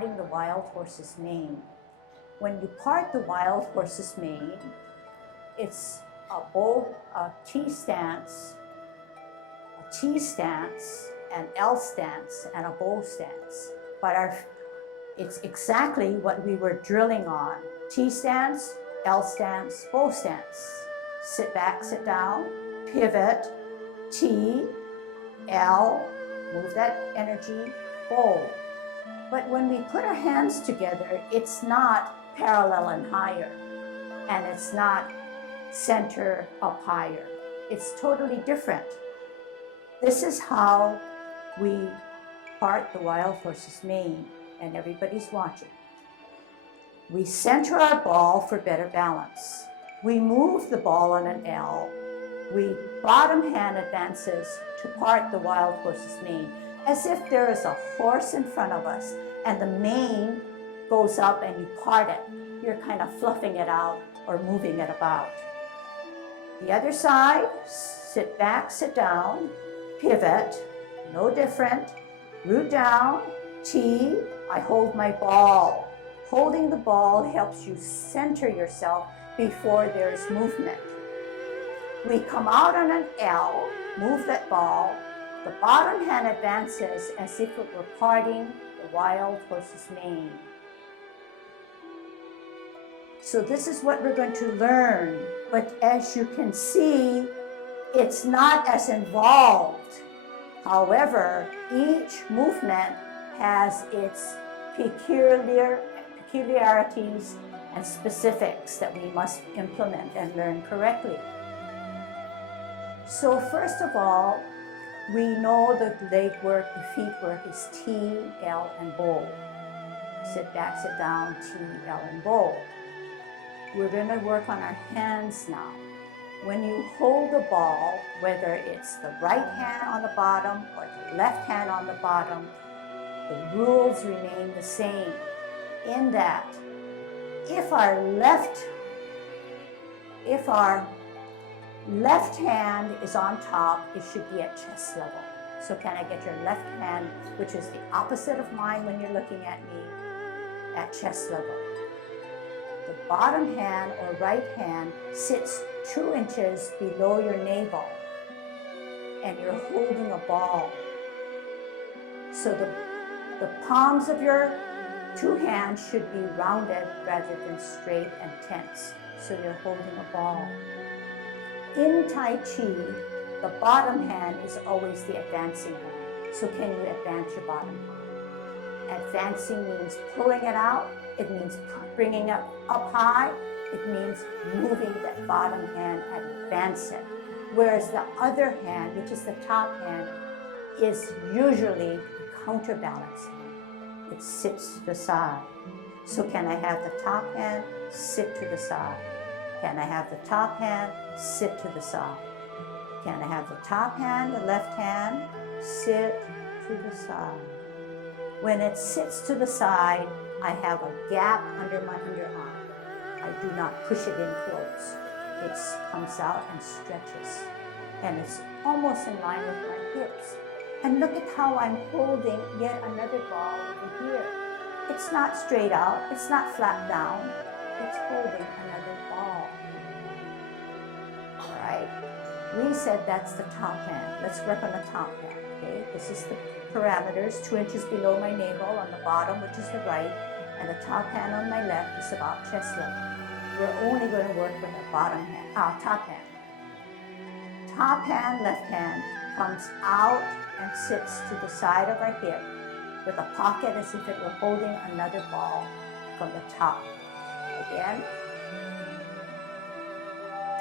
parting the wild horse's mane. When you part the wild horse's mane, it's a T stance, an L stance, and a bow stance. But it's exactly what we were drilling on. T stance, L stance, bow stance. Sit back, sit down, pivot, T, L, move that energy, bow. But when we put our hands together, it's not parallel and higher, and it's not center up higher. It's totally different. This is how we part the wild horse's mane, and everybody's watching. We center our ball for better balance. We move the ball on an L. We bottom hand advances to part the wild horse's mane, as if there is a horse in front of us and the mane goes up and you part it. You're kind of fluffing it out or moving it about. The other side, sit back, sit down, pivot, no different, root down, T, I hold my ball. Holding the ball helps you center yourself before there's movement. We come out on an L, move that ball, the bottom hand advances as if it were parting the wild horse's mane. So this is what we're going to learn, but as you can see, it's not as involved. However, each movement has its peculiarities and specifics that we must implement and learn correctly. So first of all, we know the leg work, the feet work is T, L, and bow. Sit back, sit down, T, L, and bow. We're going to work on our hands now. When you hold the ball, whether it's the right hand on the bottom or the left hand on the bottom, the rules remain the same in that if our left hand is on top, it should be at chest level. So can I get your left hand, which is the opposite of mine when you're looking at me, at chest level. The bottom hand or right hand sits 2 inches below your navel and you're holding a ball. So the palms of your 2 hands should be rounded rather than straight and tense. So you're holding a ball. In Tai Chi, the bottom hand is always the advancing hand. So can you advance your bottom hand? Advancing means pulling it out. It means bringing it up high. It means moving that bottom hand and advance it. Whereas the other hand, which is the top hand, is usually counterbalancing. It sits to the side. So can I have the top hand sit to the side? Can I have the top hand sit to the side? Can I have the top hand, the left hand, sit to the side? When it sits to the side, I have a gap under my underarm. I do not push it in close. It comes out and stretches. And it's almost in line with my hips. And look at how I'm holding yet another ball over here. It's not straight out, it's not flat down, it's holding another ball. All right, we said that's the top hand. Let's work on the top hand, okay? This is the parameters, 2 inches below my navel on the bottom, which is the right, and the top hand on my left is about chest level. We're only going to work with the bottom hand, top hand. Top hand, left hand, comes out and sits to the side of our hip with a pocket as if it were holding another ball from the top. Again,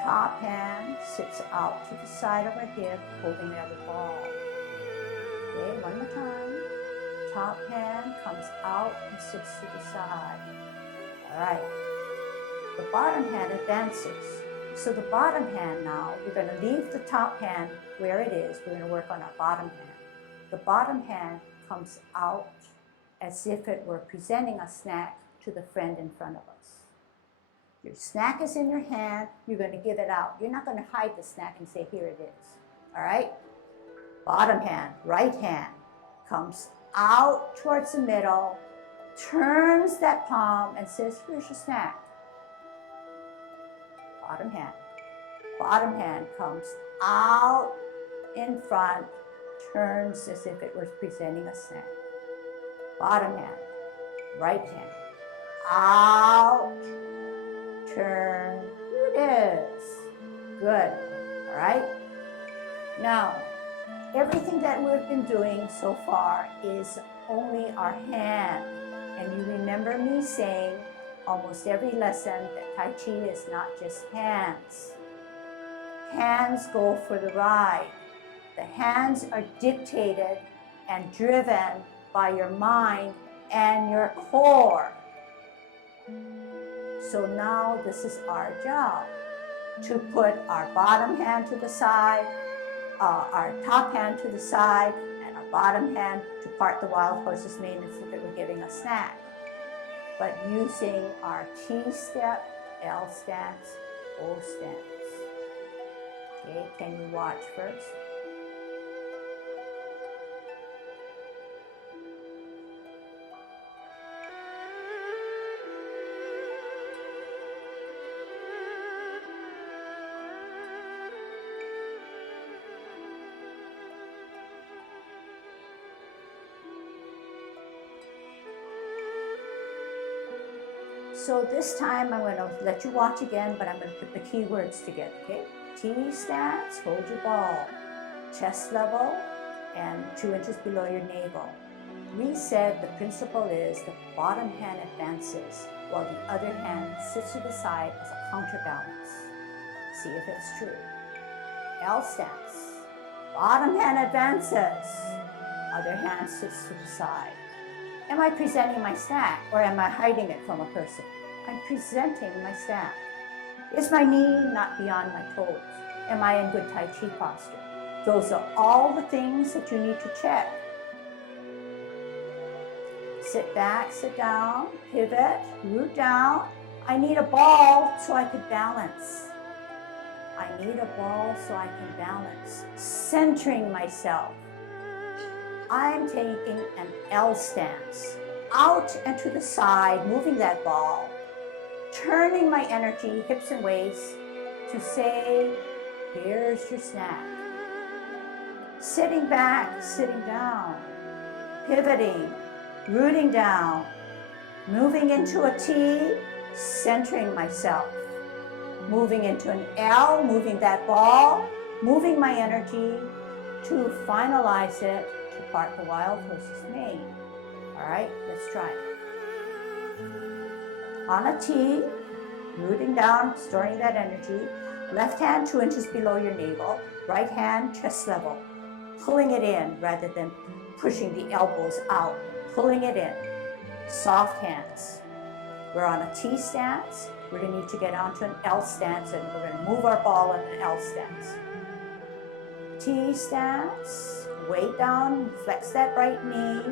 top hand sits out to the side of our hip holding the other ball. Okay, one more time. Top hand comes out and sits to the side. All right. The bottom hand advances. So the bottom hand now, we're going to leave the top hand where it is. We're going to work on our bottom hand. The bottom hand comes out as if it were presenting a snack to the friend in front of us. Your snack is in your hand, you're going to give it out. You're not going to hide the snack and say, here it is. All right? Bottom hand, right hand, comes out towards the middle turns that palm and says, here's your snack. Bottom hand. Bottom hand comes out in front, turns as if it was presenting a snack. Bottom hand, right hand, out, turn, here it is. Good, all right? Now, everything that we've been doing so far is only our hand. And you remember me saying almost every lesson that Tai Chi is not just hands. Hands go for the ride. The hands are dictated and driven by your mind and your core. So now this is our job, to put our bottom hand to the side, our top hand to the side, and our bottom hand to part the wild horse's mane as if it were giving a snack. But using our T-step, L stance, O stance. Okay, can you watch first? So this time I'm going to let you watch again, but I'm going to put the key words together, okay? T stance, hold your ball, chest level, and 2 inches below your navel. We said the principle is the bottom hand advances while the other hand sits to the side as a counterbalance. See if it's true. L stance, bottom hand advances, other hand sits to the side. Am I presenting my snack or am I hiding it from a person? I'm presenting my snack. Is my knee not beyond my toes? Am I in good Tai Chi posture? Those are all the things that you need to check. Sit back, sit down, pivot, root down. I need a ball so I could balance. I need a ball so I can balance. Centering myself. I'm taking an L stance, out and to the side, moving that ball, turning my energy, hips and waist, to say, here's your snack. Sitting back, sitting down, pivoting, rooting down, moving into a T, centering myself, moving into an L, moving that ball, moving my energy to finalize it, part the wild horse's mane. All right, let's try it. On a T, rooting down, storing that energy. Left hand 2 inches below your navel. Right hand chest level. Pulling it in rather than pushing the elbows out. Pulling it in. Soft hands. We're on a T stance. We're going to need to get onto an L stance, and we're going to move our ball in an L stance. T stance. Weight down, flex that right knee,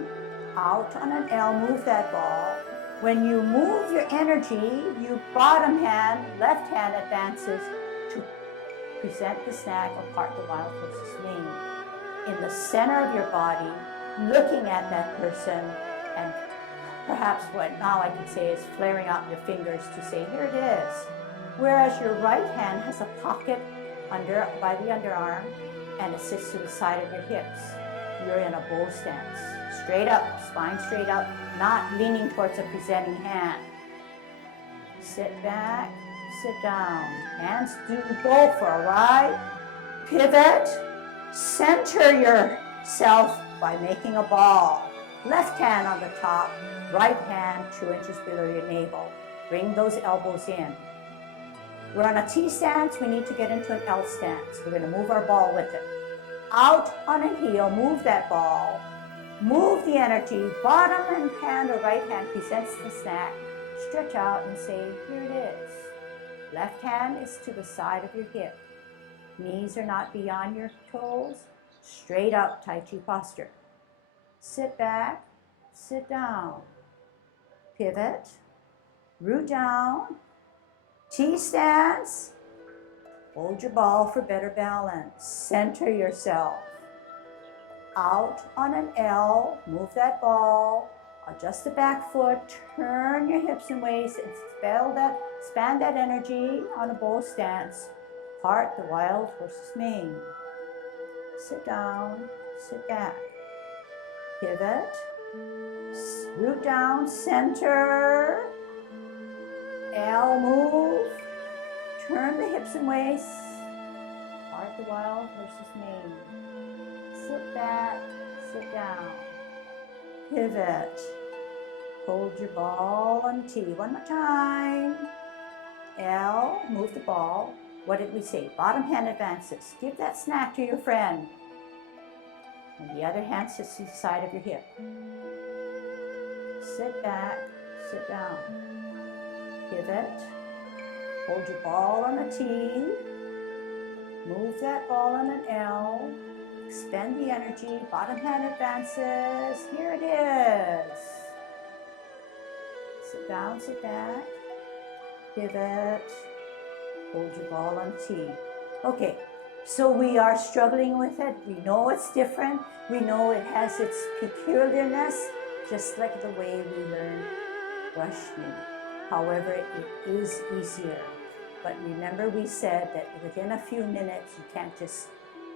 out on an L, move that ball. When you move your energy, you bottom hand, left hand advances to present the snack or part the wild horse's mane. In the center of your body, looking at that person, and perhaps what now I can say is flaring out your fingers to say, here it is. Whereas your right hand has a pocket by the underarm, and it sits to the side of your hips. You're in a bow stance. Straight up, spine straight up, not leaning towards a presenting hand. Sit back, sit down. Hands do go for a ride. Pivot, center yourself by making a ball. Left hand on the top, right hand 2 inches below your navel. Bring those elbows in. We're on a T stance, we need to get into an L stance. We're going to move our ball with it. Out on a heel, move that ball. Move the energy, bottom hand or right hand presents the snack. Stretch out and say, here it is. Left hand is to the side of your hip. Knees are not beyond your toes. Straight up, Tai Chi posture. Sit back, sit down. Pivot, root down. T stance. Hold your ball for better balance. Center yourself. Out on an L, move that ball. Adjust the back foot, turn your hips and waist, and expand that energy on a bow stance. Part the wild horse's mane. Sit down, sit back. Pivot, root down, center. L, move. Turn the hips and waist. Part the wild horse's mane. Sit back, sit down. Pivot. Hold your ball on T. One more time. L, move the ball. What did we say? Bottom hand advances. Give that snack to your friend. And the other hand sits to the side of your hip. Sit back, sit down. Pivot. Hold your ball on a T. Move that ball on an L. Expend the energy. Bottom hand advances. Here it is. Sit down, sit back. Pivot. Hold your ball on T. Okay, so we are struggling with it. We know it's different. We know it has its peculiarness, just like the way we learn brush knee. However, it is easier. But remember, we said that within a few minutes, you can't just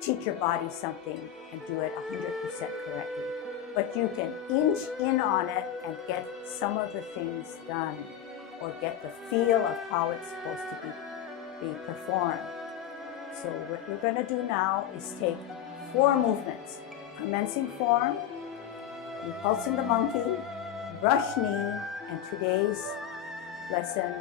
teach your body something and do it 100% correctly. But you can inch in on it and get some of the things done, or get the feel of how it's supposed to be performed. So what we're going to do now is take 4 movements. Commencing form, repulsing the monkey, brush knee, and today's lesson,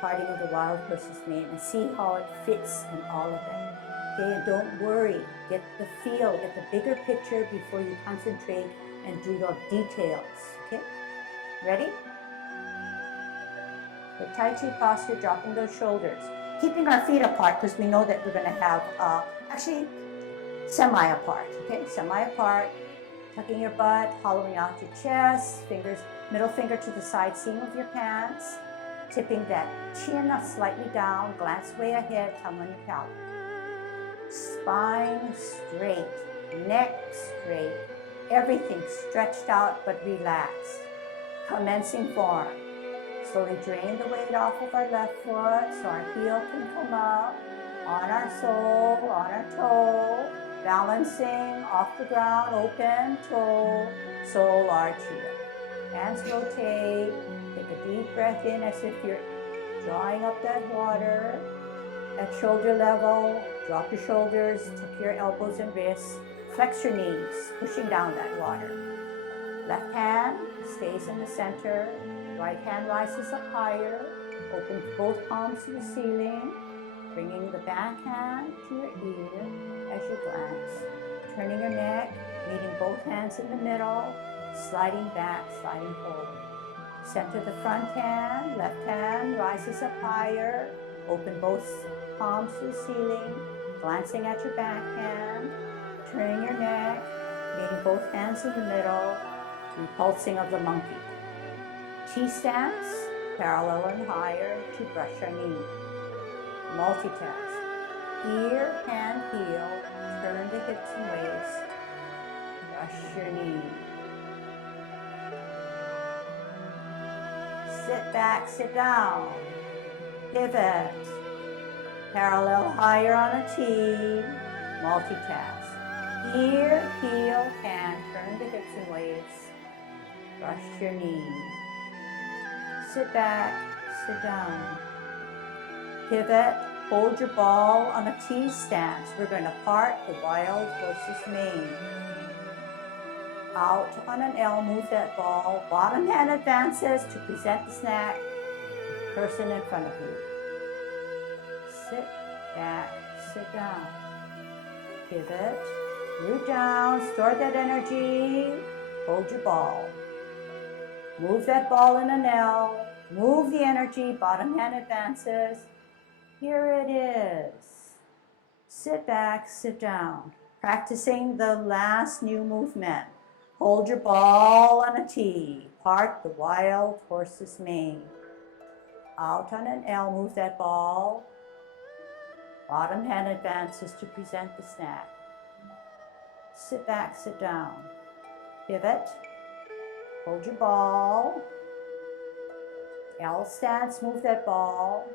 parting of the wild horse's mane, and see how it fits in all of them. Okay, and don't worry, get the feel, get the bigger picture before you concentrate and do the details, okay? Ready? The Tai Chi posture, dropping those shoulders. Keeping our feet apart, because we know that we're going to have, actually, semi-apart, okay? Semi-apart, tucking your butt, hollowing out your chest, middle finger to the side seam of your pants, tipping that chin slightly down, glance way ahead, tongue on your palate. Spine straight, neck straight, everything stretched out but relaxed. Commencing form. Slowly drain the weight off of our left foot so our heel can come up, on our sole, on our toe, balancing off the ground, open toe, sole, arch, heel. Hands rotate, take a deep breath in as if you're drawing up that water. At shoulder level, drop your shoulders, tuck your elbows and wrists, flex your knees, pushing down that water. Left hand stays in the center, right hand rises up higher, open both palms to the ceiling, bringing the back hand to your ear as you glance, turning your neck, meeting both hands in the middle, sliding back, sliding forward. Center the front hand, left hand rises up higher, open both palms to the ceiling, glancing at your back hand, turning your neck, meeting both hands in the middle, repulsing of the monkey. T-stance, parallel and higher to brush our knee. Multitask. Ear, hand, heel, turn the hips and waist, brush your knee. Sit back, sit down. Pivot. Parallel higher on a T. Multitask. Ear, heel, hand, turn the hips and waist, brush your knee. Sit back, sit down. Pivot, hold your ball on a T stance. We're going to part the wild horse's mane. Out on an L, move that ball. Bottom hand advances to present the snack to the person in front of you. Sit back, sit down. Pivot, root down, store that energy. Hold your ball. Move that ball in an L. Move the energy, bottom hand advances. Here it is. Sit back, sit down. Practicing the last new movement. Hold your ball on a T. Part the wild horse's mane. Out on an L, move that ball. Bottom hand advances to present the snack. Sit back, sit down. Pivot. Hold your ball. L stance, move that ball.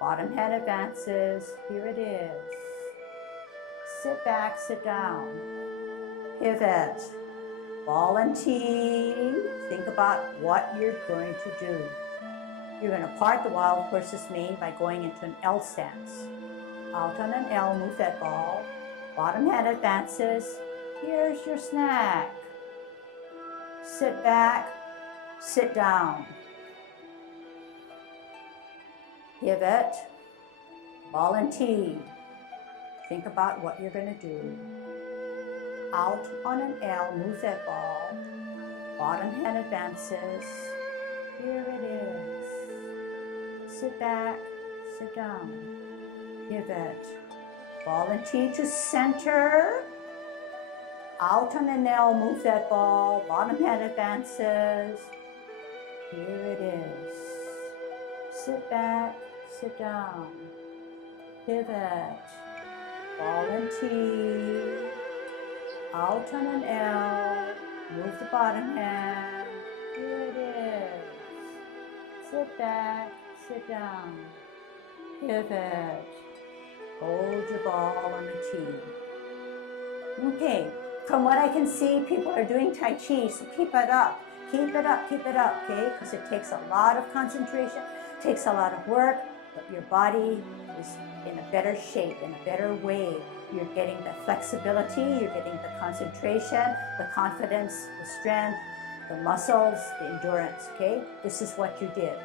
Bottom hand advances. Here it is. Sit back, sit down. Pivot. Ball and T. Think about what you're going to do. You're going to part the wild horse's mane by going into an L stance. Out on an L, move that ball. Bottom hand advances. Here's your snack. Sit back, sit down. Pivot, ball and T. Think about what you're going to do. Out on an L, move that ball. Bottom hand advances. Here it is. Sit back, sit down. Pivot. Ball and T to center. Out on an L, move that ball. Bottom hand advances. Here it is. Sit back, sit down. Pivot. Ball and T. Out on an L. Move the bottom hand. Here it is. Sit back, sit down. Pivot. Hold your ball on the T. Okay, from what I can see, people are doing Tai Chi, so keep it up. Keep it up, okay? Because it takes a lot of concentration, takes a lot of work, but your body is in a better shape, in a better way. You're getting the flexibility, you're getting the concentration, the confidence, the strength, the muscles, the endurance, okay? This is what you did.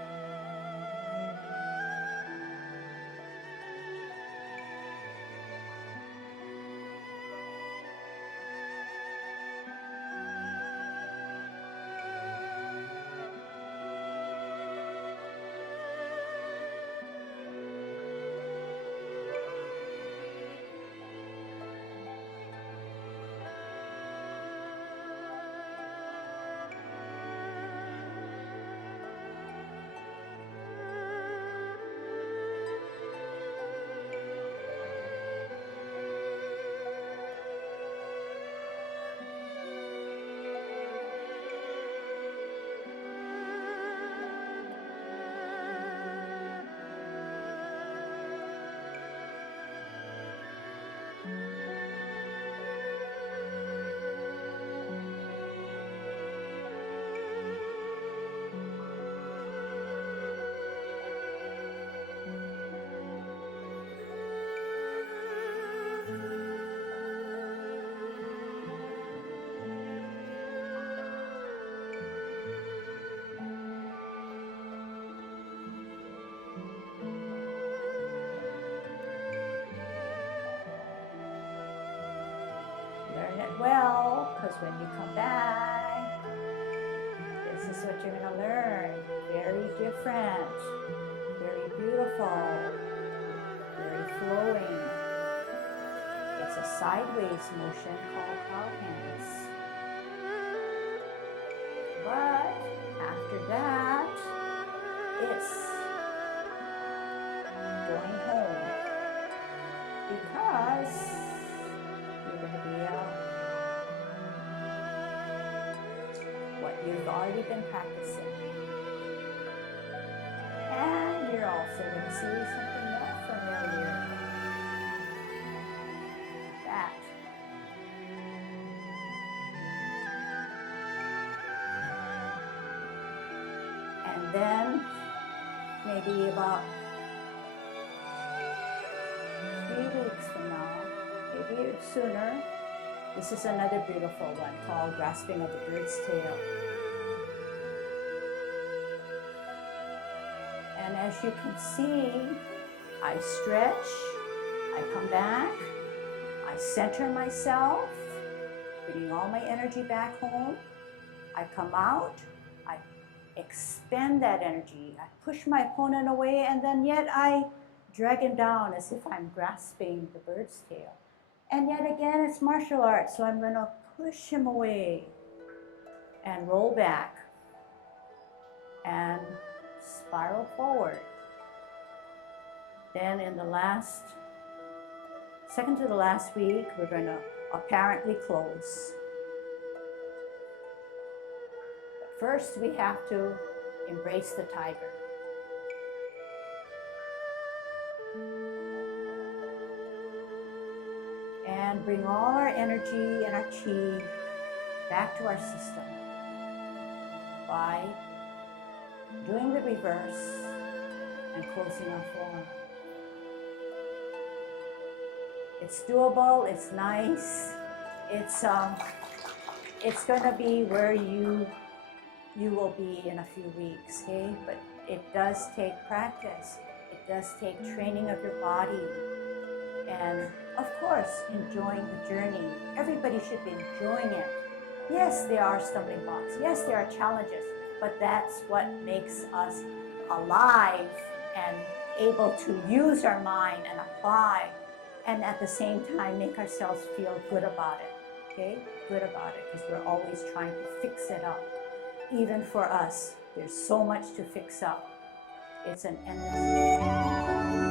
Learn it well, because when you come back, this is what you're going to learn. Very different, very beautiful, very flowing. It's a sideways motion called cow hands. But after that, it's going home, because you're going to be what you've already been practicing. And you're also going to see something more familiar. That. And then, maybe about 3 weeks from now, maybe sooner, this is another beautiful one called Grasping of the Bird's Tail. And as you can see, I stretch, I come back, I center myself, bringing all my energy back home. I come out, I expend that energy, I push my opponent away, and then yet I drag him down as if I'm grasping the bird's tail. And yet again, it's martial arts, so I'm going to push him away and roll back and spiral forward. Then in the second to the last week, we're going to apparently close. First, we have to embrace the tiger. And bring all our energy and our chi back to our system by doing the reverse and closing our forearm. It's doable, it's nice, it's gonna be where you will be in a few weeks, okay? But it does take practice. It does take training of your body. And of course, enjoying the journey. Everybody should be enjoying it. Yes, there are stumbling blocks. Yes, there are challenges, but that's what makes us alive and able to use our mind and apply, and at the same time make ourselves feel good about it, okay? Good about it, because we're always trying to fix it up. Even for us, there's so much to fix up. It's an endless.